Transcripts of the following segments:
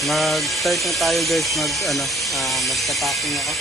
Mag-start na tayo guys, magpa-packing ako.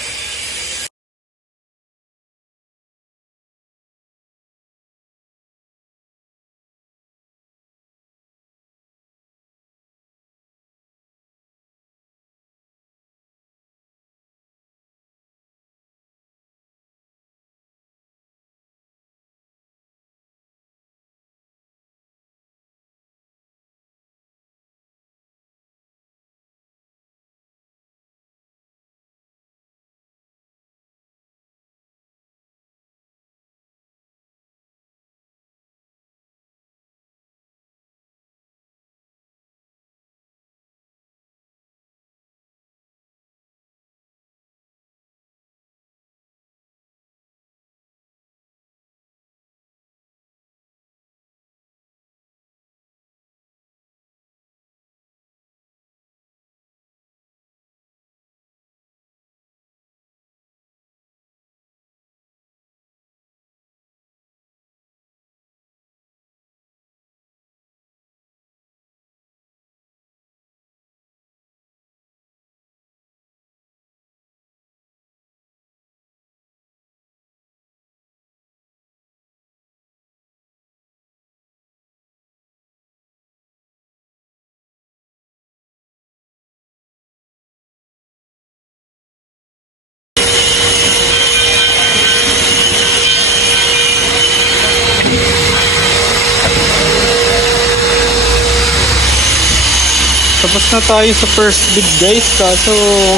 Tapos na tayo sa first bid guys, kaso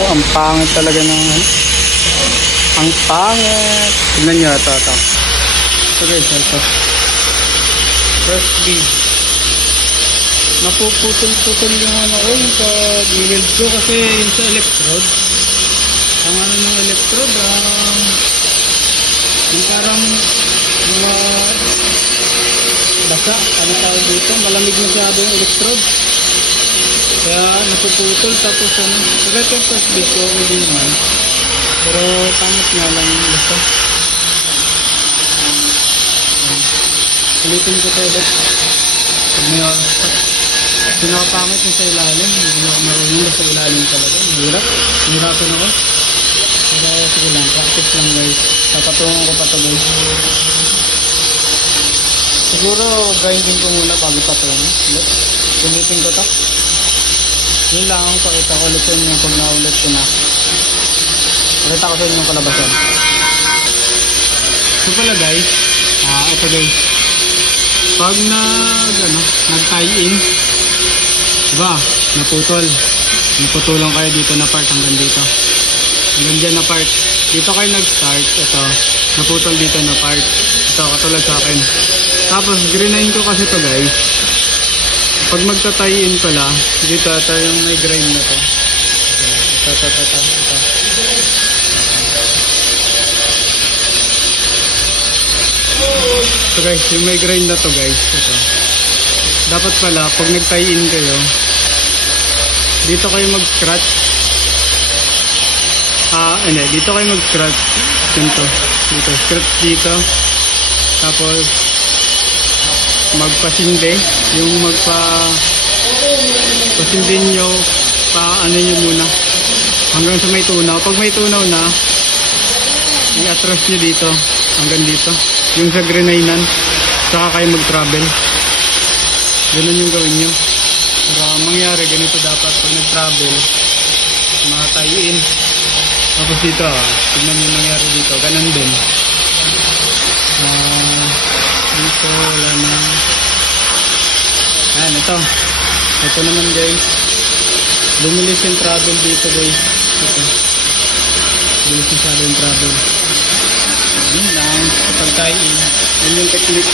ang pangit talaga ng ang pangit. Tignan nyo ito. Ito guys, ito. First bid. Napuputol-putol yung yung sa gilid ko kasi yung sa electrode. Ang ng electrode, yung parang mga basa, tawag dito, malamig masyado yung electrode. Kaya napuputol tapos agad yung first bid ko, hindi naman. Pero pangit nga lang yung basta. Ulitin ko tayo ulit. Pag may oras pa. Pinapangit yung sa ilalim. Hindi ako marunong sa ilalim talaga. Mahirap. Mahirapan ako. Pero sige lang, practice lang guys. Tapatungan ko pa ito guys. Siguro grinding ko muna bago patungan. Ulitin ko ito. Yun lang ang pakita ko ulit sa inyo pag naulit ko na. Pakita ko sa inyo kalabasan. So pala guys, ito guys. Pag nag-tie in, diba, naputulan kayo dito na part hanggang dito. Hanggang dyan na part. Dito kayo nag-start, ito, naputol dito na part. Ito, katulad sa akin. Tapos, grind ko kasi ito guys. Pag magta-tie in pala, dito ito yung may grind na to. Ito. So guys, yung may grind na to guys, ito. Dapat pala, pag nag-tie in kayo, dito kayo mag-scratch. Dito kayo mag-scratch. Dito, scratch dito. Tapos, magpasindi. Yung pasindi nyo, nyo muna. Hanggang sa may tunaw. Pag may tunaw na, i-atras nyo dito. Hanggang dito. Yung sa grenainan, saka kayo mag-travel. Ganun yung gawin nyo. Para mangyari, ganito dapat pag nag-travel, matayin. Tapos dito, tignan nyo nangyari dito. Ganun din. Dito, wala na. Ayan, ito. Ito naman guys. Lumilis yung travel dito guys. Ito. Lumilis yung travel. Yun lang. Pagkain. Yun yung technique.